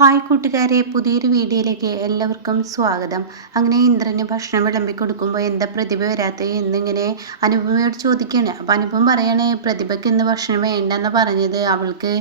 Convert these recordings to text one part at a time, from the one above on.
Hi കൂട്ടുകാരെ, പുതിയൊരു വീഡിയോയിലേക്ക് എല്ലാവർക്കും സ്വാഗതം. അങ്ങനെ ഇന്ദ്രന് ഭക്ഷണം വിളമ്പി കൊടുക്കുമ്പോൾ എന്താ പ്രതിഭ വരാത്തത് എന്നിങ്ങനെ അനുപമയോട് ചോദിക്കുകയാണ്. അപ്പോൾ അനുപമ പറയാണ്, പ്രതിഭയ്ക്ക് ഇന്ന് ഭക്ഷണം വേണ്ടെന്ന് പറഞ്ഞത് അവൾക്ക്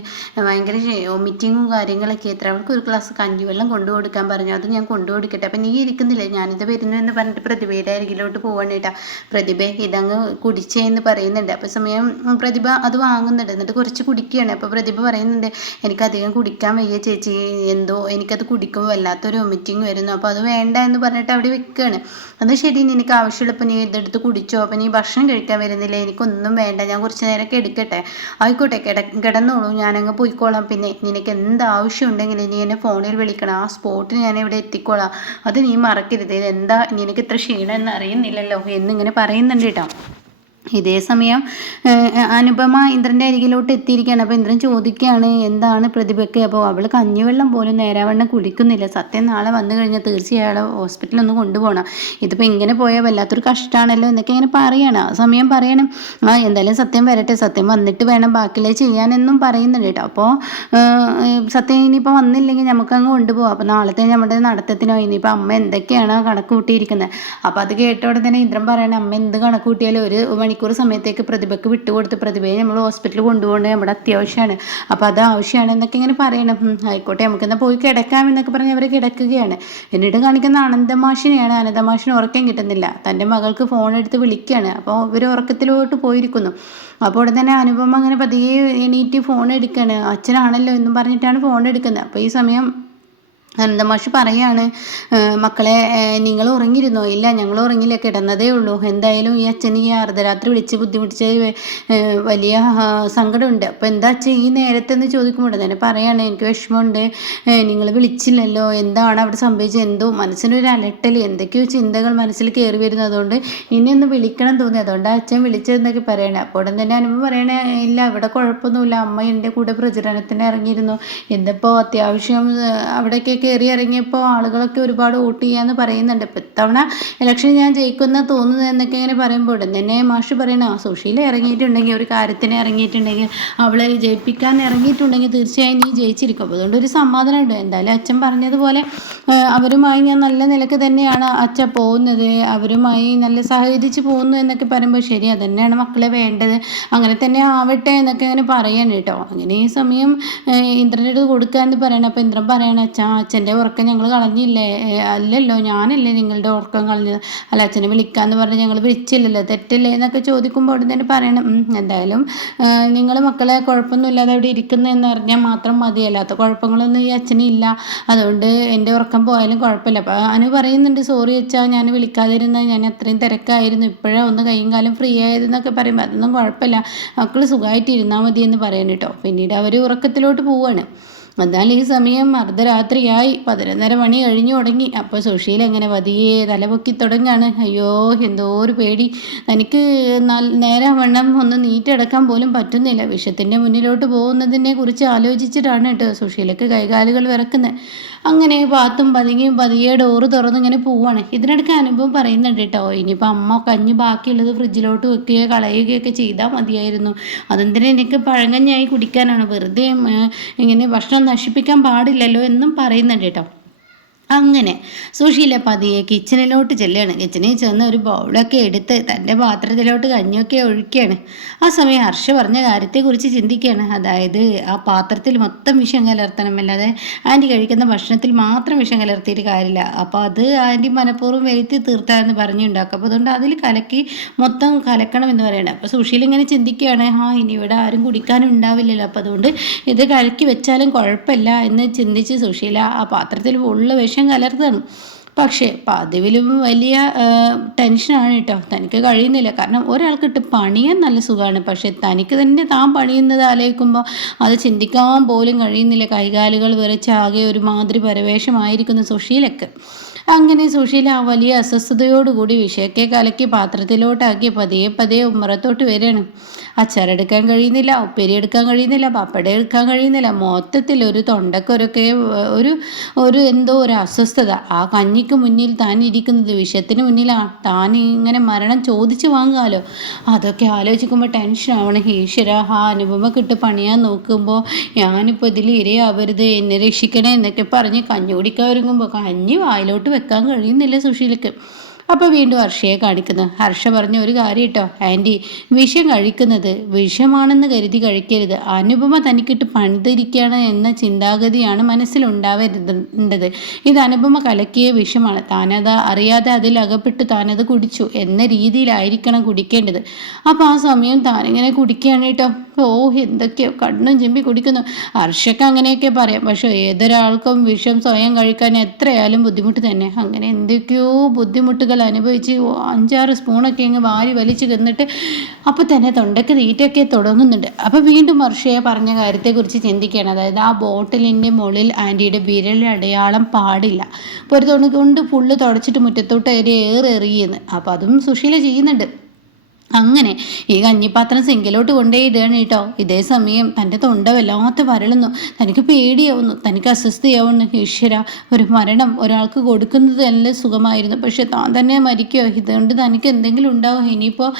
ഭയങ്കര വൊമിറ്റിങ്ങും കാര്യങ്ങളൊക്കെ എത്ര, അവൾക്ക് ഒരു ഗ്ലാസ് കഞ്ഞിവെള്ളം കൊണ്ടു കൊടുക്കാൻ പറഞ്ഞു. അത് ഞാൻ കൊണ്ടു കൊടുക്കട്ടെ, അപ്പം നീ ഇരിക്കുന്നില്ലേ, ഞാനിത് വരുന്നു എന്ന് പറഞ്ഞിട്ട് പ്രതിഭയുടെ അരികിലോട്ട് പോവാണ് കേട്ടോ. പ്രതിഭ ഇതങ്ങ് കുടിച്ചേന്ന് പറയുന്നുണ്ട്. അപ്പോൾ സമയം പ്രതിഭ അത് വാങ്ങുന്നുണ്ട്, എന്നിട്ട് കുറച്ച് കുടിക്കുകയാണ്. അപ്പോൾ പ്രതിഭ പറയുന്നുണ്ട്, എനിക്കധികം കുടിക്കാൻ വയ്യ ചേച്ചി, എന്തോ എനിക്കത് കുടിക്കുമ്പോൾ വല്ലാത്തൊരു വൊമിറ്റിങ് വരുന്നു, അപ്പോൾ അത് വേണ്ട എന്ന് പറഞ്ഞിട്ട് അവിടെ വെക്കുകയാണ്. അത് ശരി, നിനക്ക് ആവശ്യമുള്ളപ്പോൾ നീ ഇതെടുത്ത് കുടിച്ചോ, അപ്പം നീ ഭക്ഷണം കഴിക്കാൻ വരുന്നില്ല, എനിക്കൊന്നും വേണ്ട, ഞാൻ കുറച്ച് നേരം എടുക്കട്ടെ. ആയിക്കോട്ടെ, കിടന്നോളൂ, ഞാനങ്ങ് പോയിക്കോളാം. പിന്നെ നിനക്ക് എന്ത് ആവശ്യമുണ്ടെങ്കിൽ നീ എന്നെ ഫോണിൽ വിളിക്കണം, ആ സ്പോട്ടിൽ ഞാൻ ഇവിടെ എത്തിക്കോളാം, അത് നീ മറക്കരുത്. ഇതെന്താ നിനക്ക് ഇത്ര ക്ഷീണം എന്ന് അറിയുന്നില്ലല്ലോ എന്നിങ്ങനെ പറയുന്നുണ്ട് കേട്ടോ. ഇതേ സമയം അനുപമ ഇന്ദ്രൻ്റെ അരികിലോട്ട് എത്തിയിരിക്കുകയാണ്. അപ്പോൾ ഇന്ദ്രൻ ചോദിക്കുകയാണ്, എന്താണ് പ്രതിഭയ്ക്ക്? അപ്പോൾ അവൾ കഞ്ഞിവെള്ളം പോലും നേരാവണ്ണം കുടിക്കുന്നില്ല. സത്യം നാളെ വന്നു കഴിഞ്ഞാൽ തീർച്ചയായും ഹോസ്പിറ്റലിൽ ഒന്ന് കൊണ്ടുപോകണം. ഇതിപ്പോൾ ഇങ്ങനെ പോയാൽ വല്ലാത്തൊരു കഷ്ടമാണല്ലോ എന്നൊക്കെ ഇങ്ങനെ പറയണം. ആ സമയം പറയണം, എന്തായാലും സത്യം വരട്ടെ, സത്യം വന്നിട്ട് വേണം ബാക്കിയുള്ളത് ചെയ്യാനെന്നും പറയുന്നുണ്ട് കേട്ടോ. അപ്പോൾ സത്യം ഇനിയിപ്പോൾ വന്നില്ലെങ്കിൽ നമുക്കങ്ങ് കൊണ്ടുപോകാം, അപ്പോൾ നാളത്തെ നമ്മുടെ നടത്തത്തിനോ ഇനിയിപ്പോൾ അമ്മ എന്തൊക്കെയാണ് കണക്ക് കൂട്ടിയിരിക്കുന്നത്. അപ്പോൾ അത് കേട്ടോടെ തന്നെ ഇന്ദ്രൻ പറയണം, അമ്മ എന്ത് കണക്ക് കൂട്ടിയാലും ഒരു മണിക്കൂർ സമയത്തേക്ക് പ്രതിഭയ്ക്ക് വിട്ടുകൊടുത്ത് പ്രതിഭയെ നമ്മൾ ഹോസ്പിറ്റലിൽ കൊണ്ടുപോകേണ്ടത് നമ്മുടെ അത്യാവശ്യമാണ്, അപ്പോൾ അത് ആവശ്യമാണ് എന്നൊക്കെ ഇങ്ങനെ പറയണം. ആയിക്കോട്ടെ, നമുക്കെന്നാൽ പോയി കിടക്കാമെന്നൊക്കെ പറഞ്ഞ് അവർ കിടക്കുകയാണ്. എന്നിട്ട് കാണിക്കുന്ന അനന്തമാഷിനെയാണ്. അനന്തമാഷിന് ഉറക്കം കിട്ടുന്നില്ല, തൻ്റെ മകൾക്ക് ഫോൺ എടുത്ത് വിളിക്കുകയാണ്. അപ്പോൾ ഇവർ ഉറക്കത്തിലോട്ട് പോയിരിക്കുന്നു. അപ്പോൾ ഉടനെ തന്നെ അനുപമ അങ്ങനെ പതിയെ എണീറ്റ് ഫോൺ എടുക്കുകയാണ്. അച്ഛനാണല്ലോ എന്നും പറഞ്ഞിട്ടാണ് ഫോൺ എടുക്കുന്നത്. അപ്പോൾ ഈ സമയം അനന്തമാഷ് പറയാണ്, മക്കളെ നിങ്ങൾ ഉറങ്ങിയിരുന്നോ? ഇല്ല, ഞങ്ങൾ ഉറങ്ങില്ല, കിടന്നതേ ഉള്ളൂ. എന്തായാലും ഈ അച്ഛൻ ഈ അർദ്ധരാത്രി വിളിച്ച് ബുദ്ധിമുട്ടിച്ച വലിയ സങ്കടമുണ്ട്. അപ്പോൾ എന്താ അച്ഛൻ ഈ നേരത്തെന്ന് ചോദിക്കുമ്പോൾ തന്നെ പറയാണ്, എനിക്ക് വിഷമമുണ്ട്, നിങ്ങൾ വിളിച്ചില്ലല്ലോ, എന്താണ് അവിടെ സംഭവിച്ചത്, എന്തോ മനസ്സിനൊരു അലട്ടൽ, എന്തൊക്കെയോ ചിന്തകൾ മനസ്സിൽ കയറി വരുന്നു, അതുകൊണ്ട് ഇനി ഒന്ന് വിളിക്കണം തോന്നി, അതുകൊണ്ട് അച്ഛൻ വിളിച്ചതെന്നൊക്കെ പറയണേ. അപ്പോൾ ഉടൻ തന്നെ അനുഭവം പറയണേ, ഇല്ല ഇവിടെ കുഴപ്പമൊന്നുമില്ല, അമ്മ എൻ്റെ കൂടെ പ്രചരണത്തിന് ഇറങ്ങിയിരുന്നു, എന്നിപ്പോൾ അത്യാവശ്യം അവിടേക്ക് കയറി ഇറങ്ങിയപ്പോൾ ആളുകളൊക്കെ ഒരുപാട് വോട്ട് ചെയ്യാമെന്ന് പറയുന്നുണ്ട്. ഇപ്പം ഇത്തവണ ഇലക്ഷൻ ഞാൻ ജയിക്കുന്ന തോന്നുന്നത് എന്നൊക്കെ ഇങ്ങനെ പറയുമ്പോൾ ഉടൻ തന്നെ മാഷ് പറയണ, സുശീല ഇറങ്ങിയിട്ടുണ്ടെങ്കിൽ, ഒരു കാര്യത്തിന് ഇറങ്ങിയിട്ടുണ്ടെങ്കിൽ, അവളെ ജയിപ്പിക്കാൻ ഇറങ്ങിയിട്ടുണ്ടെങ്കിൽ തീർച്ചയായും നീ ജയിച്ചിരിക്കും. അപ്പോൾ അതുകൊണ്ട് ഒരു സമാധാനമുണ്ട്. എന്തായാലും അച്ഛൻ പറഞ്ഞതുപോലെ അവരുമായി ഞാൻ നല്ല നിലക്ക് തന്നെയാണ് അച്ഛൻ പോകുന്നത്, അവരുമായി നല്ല സഹകരിച്ച് പോകുന്നു എന്നൊക്കെ പറയുമ്പോൾ ശരി, അതന്നെയാണ് മക്കളെ വേണ്ടത്, അങ്ങനെ തന്നെ ആവട്ടെ എന്നൊക്കെ അങ്ങനെ പറയാണ് കേട്ടോ. അങ്ങനെ ഈ സമയം ഇന്ദ്രൻ്റെ അടുത്ത് കൊടുക്കാമെന്ന് പറയണം. അപ്പോൾ ഇന്ദ്രൻ പറയണം, അച്ഛൻ്റെ ഉറക്കം ഞങ്ങൾ കളഞ്ഞില്ലേ? അല്ലല്ലോ, ഞാനല്ലേ നിങ്ങളുടെ ഉറക്കം കളഞ്ഞത്, അല്ല അച്ഛനെ വിളിക്കാമെന്ന് പറഞ്ഞ് ഞങ്ങൾ വിളിച്ചില്ലല്ലോ, തെറ്റല്ലേ എന്നൊക്കെ ചോദിക്കുമ്പോൾ ഉടൻ തന്നെ പറയണം, എന്തായാലും നിങ്ങൾ മക്കളെ കുഴപ്പമൊന്നുമില്ലാതെ അവിടെ ഇരിക്കുന്നതെന്ന് അറിഞ്ഞാൽ മാത്രം മതി, അല്ലാത്ത കുഴപ്പങ്ങളൊന്നും ഈ അച്ഛനില്ല, അതുകൊണ്ട് എൻ്റെ ഉറക്കം പോയാലും കുഴപ്പമില്ല. അപ്പോൾ അനു പറയുന്നുണ്ട്, സോറി അച്ഛാ, ഞാൻ വിളിക്കാതിരുന്നത്, ഞാൻ അത്രയും തിരക്കായിരുന്നു, ഇപ്പോഴാണ് ഒന്ന് കൈയും കാലം ഫ്രീ ആയതെന്നൊക്കെ പറയുമ്പോൾ അതൊന്നും കുഴപ്പമില്ല, മക്കൾ സുഖമായിട്ട് ഇരുന്നാൽ മതി എന്ന് പറയാൻ കേട്ടോ. പിന്നീട് അവർ ഉറക്കത്തിലോട്ട് പോവുകയാണ്. എന്നാൽ ഈ സമയം അർദ്ധരാത്രിയായി, 11:30 മണി കഴിഞ്ഞു തുടങ്ങി. അപ്പോൾ സുശീല എങ്ങനെ പതിയെ തലപൊക്കി തുടങ്ങാണ്. അയ്യോ, എന്തോ ഒരു പേടി, തനിക്ക് നേരെ വണ്ണം ഒന്ന് നീറ്റെടുക്കാൻ പോലും പറ്റുന്നില്ല. വിഷത്തിൻ്റെ മുന്നിലോട്ട് പോകുന്നതിനെ കുറിച്ച് ആലോചിച്ചിട്ടാണ് കേട്ടോ സുശീലക്ക് കൈകാലുകൾ വിറക്കുന്നത്. അങ്ങനെ പാത്തും പതുങ്ങിയും പതിയെ ഡോറ് തുറന്നിങ്ങനെ പോവാണ്. ഇതിനിടയ്ക്ക് അനുഭവം പറയുന്നുണ്ട് കേട്ടോ, ഇനിയിപ്പോൾ അമ്മ കഞ്ഞി ബാക്കിയുള്ളത് ഫ്രിഡ്ജിലോട്ട് വെക്കുകയോ കളയുകയൊക്കെ ചെയ്താൽ മതിയായിരുന്നു, അതെന്തിനാ എനിക്ക് പഴങ്കഞ്ഞായി കുടിക്കാനാണ്, വെറുതെ ഇങ്ങനെ ഭക്ഷണം നശിപ്പിക്കാൻ പാടില്ലല്ലോ എന്നും പറയുന്നുണ്ട് കേട്ടോ. അങ്ങനെ സുശീല പതിയെ കിച്ചണിലോട്ട് ചെല്ലുകയാണ്. കിച്ചണിൽ ചെന്ന് ഒരു ബൗളൊക്കെ എടുത്ത് തൻ്റെ പാത്രത്തിലോട്ട് കഞ്ഞിയൊക്കെ ഒഴിക്കുകയാണ്. ആ സമയം ഹർഷ പറഞ്ഞ കാര്യത്തെക്കുറിച്ച് ചിന്തിക്കുകയാണ്. അതായത് ആ പാത്രത്തിൽ മൊത്തം വിഷം കലർത്തണം, അല്ലാതെ ആൻറ്റി കഴിക്കുന്ന ഭക്ഷണത്തിൽ മാത്രം വിഷം കലർത്തിയിട്ട് കാര്യമില്ല, അപ്പോൾ അത് ആൻറ്റി മനഃപൂർവ്വം വരുത്തി തീർത്താന്ന് പറഞ്ഞുണ്ടാക്കും, അപ്പോൾ അതുകൊണ്ട് അതിൽ കലക്കി മൊത്തം കലക്കണം എന്ന് പറയണം. അപ്പോൾ സുശീല ഇങ്ങനെ ചിന്തിക്കുകയാണ്, ഇനി ഇവിടെ ആരും കുടിക്കാനും ഉണ്ടാവില്ലല്ലോ, അപ്പോൾ അതുകൊണ്ട് ഇത് കലക്കി വെച്ചാലും കുഴപ്പമില്ല എന്ന് ചിന്തിച്ച് സുശീല ആ പാത്രത്തിൽ ഉള്ള വിഷം കലർത്തണം. പക്ഷേ പതിവിലും വലിയ ടെൻഷനാണ് കേട്ടോ, തനിക്ക് കഴിയുന്നില്ല. കാരണം ഒരാൾക്കിട്ട് പണിയാൻ നല്ല സുഖമാണ്, പക്ഷേ തനിക്ക് തന്നെ താൻ പണിയുന്നത് ആലോചിക്കുമ്പോൾ അത് ചിന്തിക്കാൻ പോലും കഴിയുന്നില്ല. കൈകാലുകൾ വിറച്ചാകെ ഒരുമാതിരി പരവേശമായിരിക്കുന്നു സുശീലക്ക്. അങ്ങനെ സുശീല വലിയ അസ്വസ്ഥതയോടുകൂടി വിഷയൊക്കെ കലക്കി പാത്രത്തിലോട്ടാക്കി പതിയെ പതിയെ ഉമ്മറത്തോട്ട് വരികയാണ്. അച്ചാറെടുക്കാൻ കഴിയുന്നില്ല, ഉപ്പേരി എടുക്കാൻ കഴിയുന്നില്ല, പപ്പടം എടുക്കാൻ കഴിയുന്നില്ല. മൊത്തത്തിൽ ഒരു തൊണ്ടക്കൊരൊക്കെ ഒരു ഒരു എന്തോ ഒരു അസ്വസ്ഥത. ആ കഞ്ഞിക്ക് മുന്നിൽ താൻ ഇരിക്കുന്നത് വിഷത്തിന് മുന്നിലാണ്. താൻ ഇങ്ങനെ മരണം ചോദിച്ചു വാങ്ങുകാലോ. അതൊക്കെ ആലോചിക്കുമ്പോൾ ടെൻഷനാവണം. ഈശ്വര, ആ അനുപമക്കിട്ട് പണിയാൻ നോക്കുമ്പോൾ ഞാനിപ്പോൾ ഇതിൽ ഇരയാവരുത്, എന്നെ രക്ഷിക്കണേ എന്നൊക്കെ പറഞ്ഞ് കഞ്ഞി കുടിക്കാൻ ഒരുങ്ങുമ്പോൾ കഞ്ഞി വായിലോട്ട് വെക്കാൻ കഴിയുന്നില്ല സുശീലക്ക്. അപ്പോൾ വീണ്ടും ഹർഷയെ കാണിക്കുന്നു. ഹർഷ പറഞ്ഞ ഒരു കാര്യം കേട്ടോ ആൻറ്റി, വിഷം കഴിക്കുന്നത് വിഷമാണെന്ന് കരുതി കഴിക്കരുത്. അനുപമ തനിക്കിട്ട് പണിതിരിക്കുകയാണ് എന്ന ചിന്താഗതിയാണ് മനസ്സിലുണ്ടാവേണ്ടത്. ഇത് അനുപമ കലക്കിയ വിഷമാണ്, താനത് അറിയാതെ അതിൽ അകപ്പെട്ട് താനത് കുടിച്ചു എന്ന രീതിയിലായിരിക്കണം കുടിക്കേണ്ടത്. അപ്പോൾ ആ സമയം താനിങ്ങനെ കുടിക്കുകയാണ് കേട്ടോ. ഓ, എന്തൊക്കെയോ കണ്ണും ചെമ്പി കുടിക്കുന്നു. ഹർഷക്ക് അങ്ങനെയൊക്കെ പറയാം, പക്ഷെ ഏതൊരാൾക്കും വിഷം സ്വയം കഴിക്കാൻ എത്രയായാലും ബുദ്ധിമുട്ട് തന്നെ. അങ്ങനെ എന്തൊക്കെയോ ബുദ്ധിമുട്ടുകൾ അനുഭവിച്ച് 5-6 സ്പൂണൊക്കെ അങ്ങ് വാരി വലിച്ചു തന്നിട്ട് അപ്പോൾ തന്നെ തൊണ്ടയ്ക്ക് തീറ്റയൊക്കെ തുടങ്ങുന്നുണ്ട്. അപ്പോൾ വീണ്ടും ഹർഷയെ പറഞ്ഞ കാര്യത്തെക്കുറിച്ച് ചിന്തിക്കുകയാണ്. അതായത് ആ ബോട്ടിലിൻ്റെ മുകളിൽ ആൻറ്റിയുടെ വിരലടയാളം പാടില്ല. അപ്പോൾ ഒരു തുണി കൊണ്ട് ഫുള്ള് തുടച്ചിട്ട് മുറ്റത്തോട്ട് ഏറെറിയുന്നു. അപ്പോൾ അതും സുശീല ചെയ്യുന്നുണ്ട്. അങ്ങനെ ഈ കഞ്ഞിപ്പാത്രം സിങ്കിലോട്ട് കൊണ്ടേയിടുകയാണ് കേട്ടോ. ഇതേ സമയം തൻ്റെ തൊണ്ട വല്ലാത്ത വരളുന്നു. തനിക്ക് പേടിയാവുന്നു, തനിക്ക് അസ്വസ്ഥയാവുന്നു. ഈശ്വര, ഒരു മരണം ഒരാൾക്ക് കൊടുക്കുന്നത് നല്ല സുഖമായിരുന്നു, പക്ഷെ താൻ തന്നെ മരിക്കുമോ? ഇതുകൊണ്ട് തനിക്ക് എന്തെങ്കിലും ഉണ്ടാവും, ഇനിയിപ്പോൾ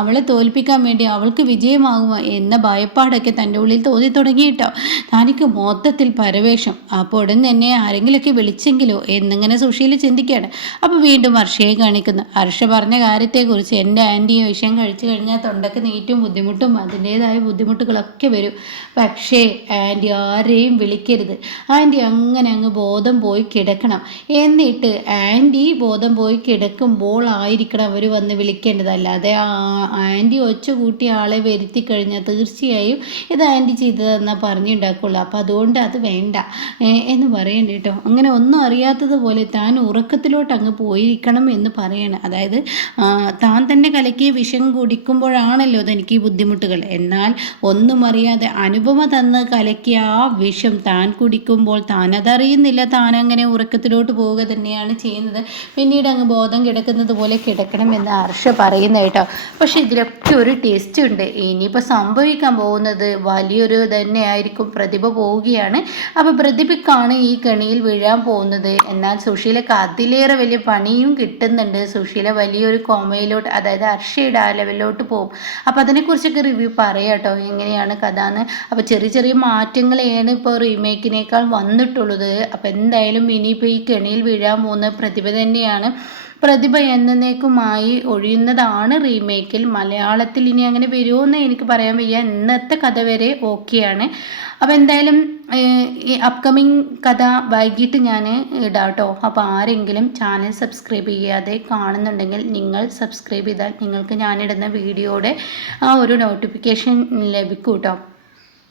അവളെ തോൽപ്പിക്കാൻ വേണ്ടി അവൾക്ക് വിജയമാകുമോ എന്ന ഭയപ്പാടൊക്കെ തൻ്റെ ഉള്ളിൽ തോന്നി തുടങ്ങി കേട്ടോ. തനിക്ക് മൊത്തത്തിൽ പരവേഷം. അപ്പോൾ ഉടൻ തന്നെ ആരെങ്കിലുമൊക്കെ വിളിച്ചെങ്കിലോ എന്നിങ്ങനെ സുശീല ചിന്തിക്കുകയാണ്. അപ്പോൾ വീണ്ടും ഹർഷയെ കാണിക്കുന്നു. ഹർഷ പറഞ്ഞ കാര്യത്തെക്കുറിച്ച്, എൻ്റെ ആൻറ്റിയെ കഴിച്ചു കഴിഞ്ഞാൽ തൊണ്ടക്ക് നീറ്റും ബുദ്ധിമുട്ടും അതിൻ്റേതായ ബുദ്ധിമുട്ടുകളൊക്കെ വരും. പക്ഷേ ആൻറ്റി ആരെയും വിളിക്കരുത്. ആൻറ്റി അങ്ങനെ അങ്ങ് ബോധം പോയി കിടക്കണം. എന്നിട്ട് ആൻറ്റി ബോധം പോയി കിടക്കുമ്പോൾ ആയിരിക്കണം അവർ വന്ന് വിളിക്കേണ്ടത്. അല്ലാതെ ആൻറ്റി ഒച്ച കൂട്ടി ആളെ വരുത്തി കഴിഞ്ഞാൽ തീർച്ചയായും ഇത് ആൻറ്റി ചെയ്തതെന്നാൽ പറഞ്ഞുണ്ടാക്കുള്ളൂ. അപ്പോൾ അതുകൊണ്ട് അത് വേണ്ട എന്ന് പറയണ്ട കേട്ടോ. അങ്ങനെ ഒന്നും അറിയാത്തതുപോലെ താൻ ഉറക്കത്തിലോട്ട് അങ്ങ് പോയിരിക്കണം എന്ന് പറയണം. അതായത് താൻ തന്നെ കലക്കിയ വിഷം കുടിക്കുമ്പോഴാണല്ലോ തനിക്ക് ഈ ബുദ്ധിമുട്ടുകൾ. എന്നാൽ ഒന്നും അറിയാതെ അനുപമ തന്ന് കലക്കിയ ആ വിഷം താൻ കുടിക്കുമ്പോൾ താൻ അതറിയുന്നില്ല. താൻ അങ്ങനെ ഉറക്കത്തിലോട്ട് പോവുക തന്നെയാണ് ചെയ്യുന്നത്. പിന്നീട് അങ്ങ് ബോധം കിടക്കുന്നത് പോലെ കിടക്കണം എന്ന് ഹർഷ പറയുന്ന കേട്ടോ. പക്ഷെ ഇതിലൊക്കെ ഒരു ടെസ്റ്റ് ഉണ്ട്. ഇനിയിപ്പോൾ സംഭവിക്കാൻ പോകുന്നത് വലിയൊരു തന്നെയായിരിക്കും. പ്രതിഭ പോവുകയാണ്. അപ്പോൾ പ്രതിഭയ്ക്കാണ് ഈ കെണിയിൽ വീഴാൻ പോകുന്നത്. എന്നാൽ സുശീലക്ക് അതിലേറെ വലിയ പണിയും കിട്ടുന്നുണ്ട്. സുശീല വലിയൊരു കോമയിലോട്ട്, അതായത് ഹർഷയുടെ ആ ലെവലിലോട്ട് പോകും. അപ്പോൾ അതിനെക്കുറിച്ചൊക്കെ റിവ്യൂ പറയാം കേട്ടോ, എങ്ങനെയാണ് കഥ എന്ന്. അപ്പോൾ ചെറിയ ചെറിയ മാറ്റങ്ങളാണ് ഇപ്പോൾ റീമേക്കിനേക്കാൾ വന്നിട്ടുള്ളത്. അപ്പോൾ എന്തായാലും ഇനിയിപ്പോൾ ഈ കെണിയിൽ വീഴാൻ പോകുന്ന പ്രതിഭ തന്നെയാണ്. പ്രതിഭ എന്നേക്കുമായി ഒഴിയുന്നതാണ് റീമേക്കിൽ. മലയാളത്തിൽ ഇനി അങ്ങനെ വരുമോയെന്ന് എനിക്ക് പറയാൻ വയ്യ. ഇന്നത്തെ കഥ വരെ ഓക്കെയാണ്. അപ്പോൾ എന്തായാലും ഈ അപ്കമിങ് കഥ വൈകിട്ട് ഞാൻ ഇടാം കേട്ടോ. അപ്പോൾ ആരെങ്കിലും ചാനൽ സബ്സ്ക്രൈബ് ചെയ്യാതെ കാണുന്നുണ്ടെങ്കിൽ നിങ്ങൾ സബ്സ്ക്രൈബ് ചെയ്താൽ നിങ്ങൾക്ക് ഞാനിടുന്ന വീഡിയോയുടെ ആ ഒരു നോട്ടിഫിക്കേഷൻ ലഭിക്കും കേട്ടോ.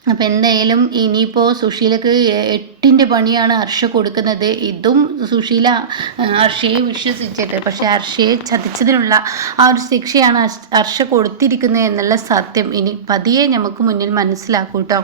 അപ്പോൾ എന്തായാലും ഇനിയിപ്പോൾ സുശീലക്ക് 8ൻ്റെ പണിയാണ് ഹർഷ കൊടുക്കുന്നത്. ഇതും സുശീല ഹർഷയെ വിശ്വസിച്ചിട്ട്, പക്ഷേ ഹർഷയെ ചതിച്ചതിനുള്ള ആ ഒരു ശിക്ഷയാണ് ഹർഷ കൊടുത്തിരിക്കുന്നത് എന്നുള്ള സത്യം ഇനി പതിയെ നമുക്ക് മുന്നിൽ മനസ്സിലാക്കും കേട്ടോ.